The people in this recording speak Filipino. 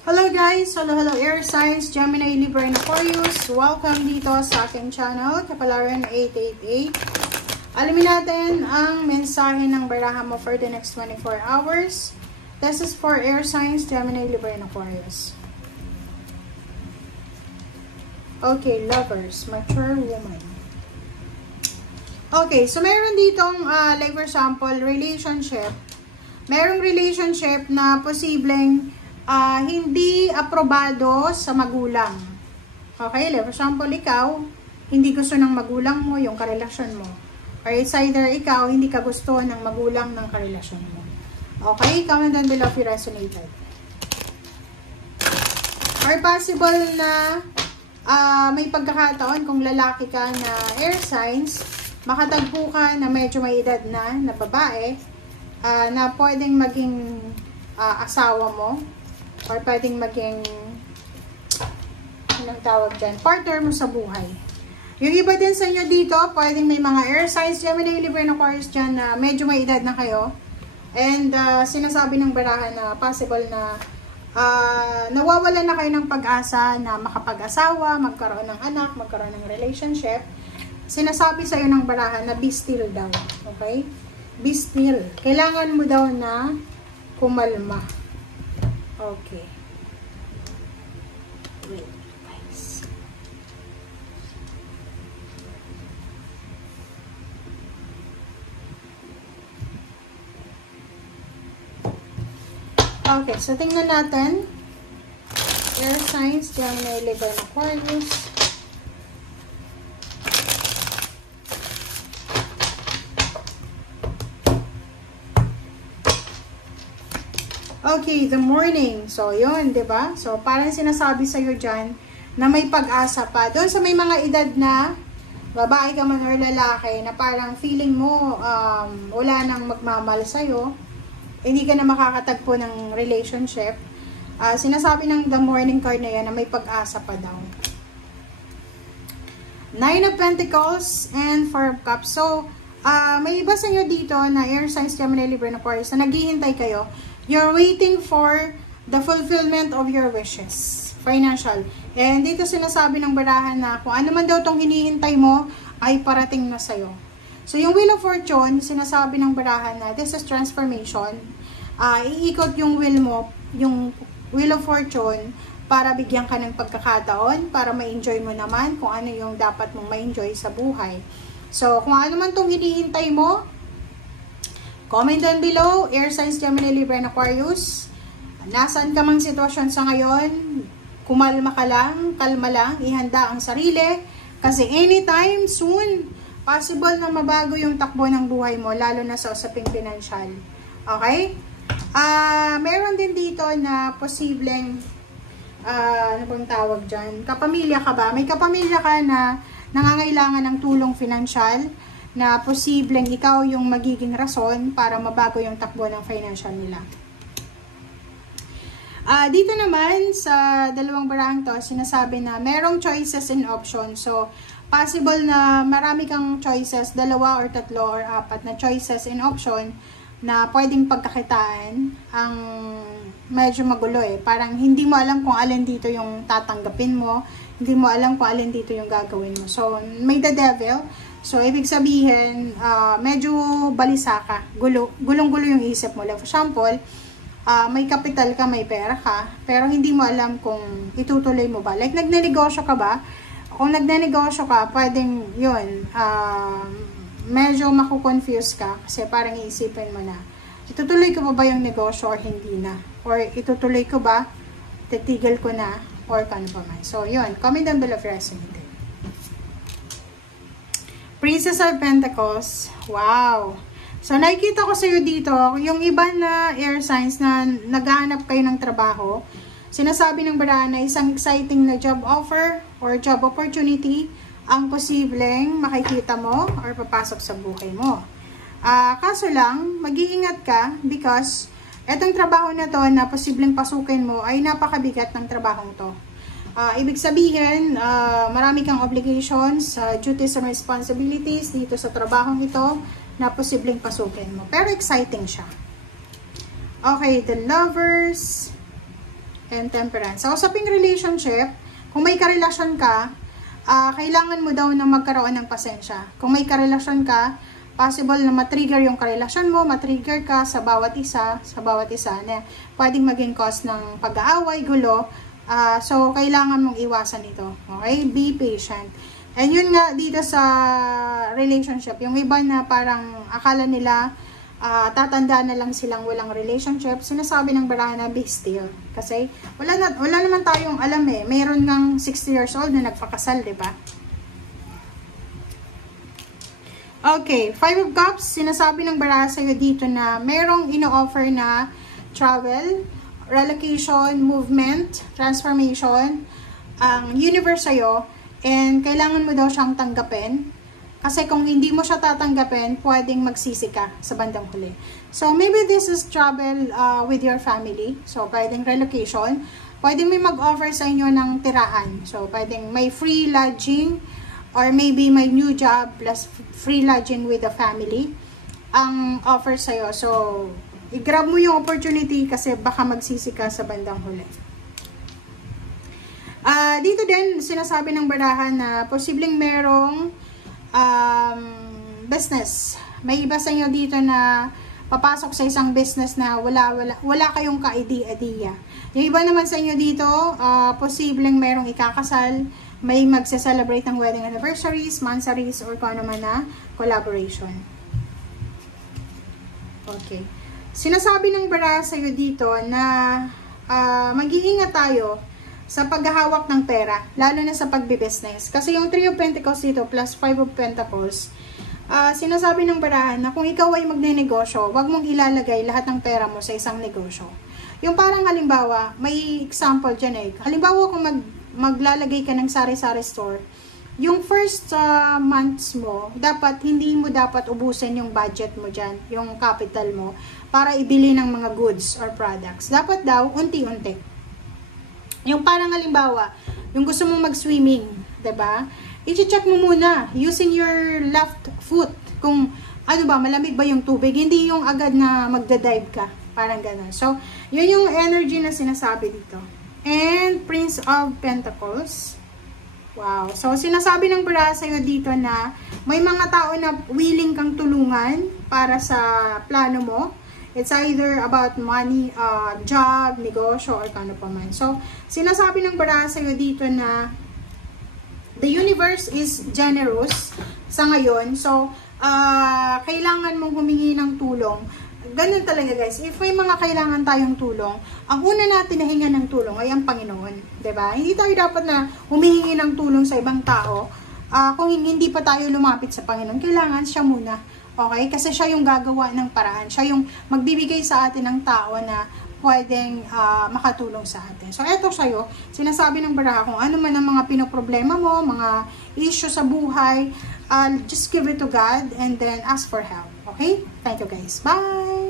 Hello guys! Hello air signs, Gemini, Libra, and Aquarius. Welcome dito sa aking channel, Kapalaran 888. Alamin natin ang mensahe ng baraha mo for the next 24 hours. This is for air signs, Gemini, Libra, and Aquarius. Okay, lovers, mature woman. Okay, so meron ditong like for example, relationship. Merong relationship na posibleng hindi aprobado sa magulang. Okay, like for example, ikaw, hindi gusto ng magulang mo yung karelasyon mo. Or it's either ikaw, hindi ka gusto ng magulang ng karelasyon mo. Okay, comment down below if you resonated. Or possible na may pagkakataon kung lalaki ka na air signs, makatagpo ka na medyo may edad na babae, na pwedeng maging asawa mo, or pwedeng maging anong tawag dyan, partner mo sa buhay. Yung iba din sa inyo dito, pwedeng may mga air signs, Gemini, Libra, and Aquarius dyan na medyo may edad na kayo. And sinasabi ng barahan na possible na nawawalan na kayo ng pag-asa na makapag-asawa, magkaroon ng anak, magkaroon ng relationship. Sinasabi sa'yo ng barahan na be still daw. Okay? Be still. Kailangan mo daw na kumalma. Okay. Wait, guys. Okay, so tingnan natin. Air signs, Gemini, Libra, and Aquarius. Okay, the morning. So, yun, diba? So, parang sinasabi sa'yo dyan na may pag-asa pa. Doon sa may mga edad na babae ka man or lalaki na parang feeling mo wala nang magmamahal sa'yo, hindi ka na makakatagpo ng relationship. Sinasabi ng the morning card na yan na may pag-asa pa daw. 9 of Pentacles and 4 of Cups. So, may iba sa inyo dito na air signs, Gemini, Libra, and Aquarius na naghihintay kayo. You're waiting for the fulfillment of your wishes. Financial. And dito sinasabi ng barahan na kung ano man daw itong hinihintay mo, ay parating na sa'yo. So, yung Wheel of Fortune, sinasabi ng barahan na this is transformation. Iikot yung wheel mo, yung Wheel of Fortune, para bigyan ka ng pagkakataon, para ma-enjoy mo naman kung ano yung dapat mong ma-enjoy sa buhay. So, kung ano man itong hinihintay mo, comment down below, air signs, Gemini, Libra, and Aquarius. Nasaan ka mang sitwasyon sa ngayon, kumalma ka lang, kalma lang, ihanda ang sarili. Kasi anytime soon, possible na mabago yung takbo ng buhay mo, lalo na sa usaping pinansyal. Okay? Meron din dito na posibleng, ano bang tawag dyan? Kapamilya ka ba? May kapamilya ka na nangangailangan ng tulong pinansyal, na posibleng ikaw yung magiging rason para mabago yung takbo ng financial nila. Dito naman, sa dalawang barang to, sinasabi na merong choices and options. So, possible na marami kang choices, 2 or 3 or 4 na choices and option na pwedeng pagkakitaan. Ang medyo magulo eh. Parang hindi mo alam kung alin dito yung tatanggapin mo. Hindi mo alam kung alin dito yung gagawin mo. So, may the devil. So, ibig sabihin, medyo balisa ka. Gulong-gulo yung isip mo. Like, for example, may kapital ka, may pera ka, pero hindi mo alam kung itutuloy mo ba. Like, nagnenegosyo ka ba? Kung nagnenegosyo ka, pwedeng yun, medyo makukonfuse ka kasi parang iisipin mo na, itutuloy ko ba yung negosyo or hindi na? Or itutuloy ko ba, titigil ko na, or kano pa man. So, yun. Comment down below if you're resonated. Princess of Pentacles. Wow. So, nakikita ko sa iyo dito, yung iba na air signs na naghahanap kayo ng trabaho, sinasabi ng barahan na isang exciting na job offer or job opportunity ang posibleng makikita mo or papasok sa buhay mo. Kaso lang, mag-iingat ka because etong trabaho na to na posibleng pasukin mo ay napakabigat ng trabahong to. Ibig sabihin, marami kang obligations, duties and responsibilities dito sa trabahong ito na posibleng pasukin mo. Pero exciting siya. Okay, the Lovers, and Temperance. Sa usaping relationship, kung may karelasyon ka, kailangan mo daw na magkaroon ng pasensya. Kung may karelasyon ka, possible na matrigger yung karelasyon mo, matrigger ka sa bawat isa na pwedeng maging cause ng pag-aaway, gulo. So, kailangan mong iwasan ito. Okay? Be patient. And yun nga dito sa relationship, yung iba na parang akala nila tatanda na lang silang walang relationship, sinasabi ng barahan na be still. Kasi wala naman tayong alam eh. Mayroon ngang 60 years old na nagpakasal, di ba? Okay, 5 of Cups, sinasabi ng baraha sa'yo dito na mayroong ino-offer na travel, relocation, movement, transformation, ang universe sa'yo, and kailangan mo daw siyang tanggapin. Kasi kung hindi mo siya tatanggapin, pwedeng magsisi ka sa bandang huli. So, maybe this is travel with your family. So, pwedeng relocation. Pwedeng may mag-offer sa inyo ng tirahan. So, pwedeng may free lodging or maybe may new job plus free lodging with the family ang offer sa'yo. So, i-grab mo yung opportunity kasi baka magsisi ka sa bandang huli. Dito din, sinasabi ng barahan na posibleng merong business. May iba sa inyo dito na papasok sa isang business na wala kayong ka-idea. Yung iba naman sa inyo dito, posibleng merong ikakasal, may magse-celebrate ng wedding anniversaries, monthsaries, or kung ano man na collaboration. Okay. Sinasabi ng baraha sa iyo dito na mag-iingat tayo sa paghahawak ng pera, lalo na sa pagbibusiness. Kasi yung 3 of Pentacles dito plus 5 of Pentacles, sinasabi ng barahan na kung ikaw ay magne-negosyo, wag mong ilalagay lahat ng pera mo sa isang negosyo. Yung parang halimbawa, may example dyan eh. Halimbawa kung maglalagay ka ng sari-sari store, yung first months mo, hindi mo dapat ubusin yung budget mo dyan, yung capital mo, para ibili ng mga goods or products. Dapat daw, unti-unti. Yung parang halimbawa, yung gusto mong mag-swimming, diba? I-check mo muna, using your left foot, kung ano ba, malamig ba yung tubig, hindi yung agad na magda-dive ka, parang gano'n. So, yun yung energy na sinasabi dito. And Prince of Pentacles. Wow. So, sinasabi ng baraha sa'yo dito na may mga tao na willing kang tulungan para sa plano mo. It's either about money, job, negosyo, or kano pa man. So, sinasabi ng baraha sa'yo dito na the universe is generous sa ngayon. So, kailangan mong humingi ng tulong. Ganun talaga guys. If may mga kailangan tayong tulong, ang una natin na hinga ng tulong ay ang Panginoon. Diba? Hindi tayo dapat na humihingi ng tulong sa ibang tao. Kung hindi pa tayo lumapit sa Panginoon, kailangan siya muna. Okay? Kasi siya yung gagawa ng paraan. Siya yung magbibigay sa atin ng tao na pwedeng makatulong sa atin. So, eto sa'yo, sinasabi ng baraha kung ano man ang mga pinoproblema mo, mga issue sa buhay, just give it to God and then ask for help. Okay? Thank you guys. Bye!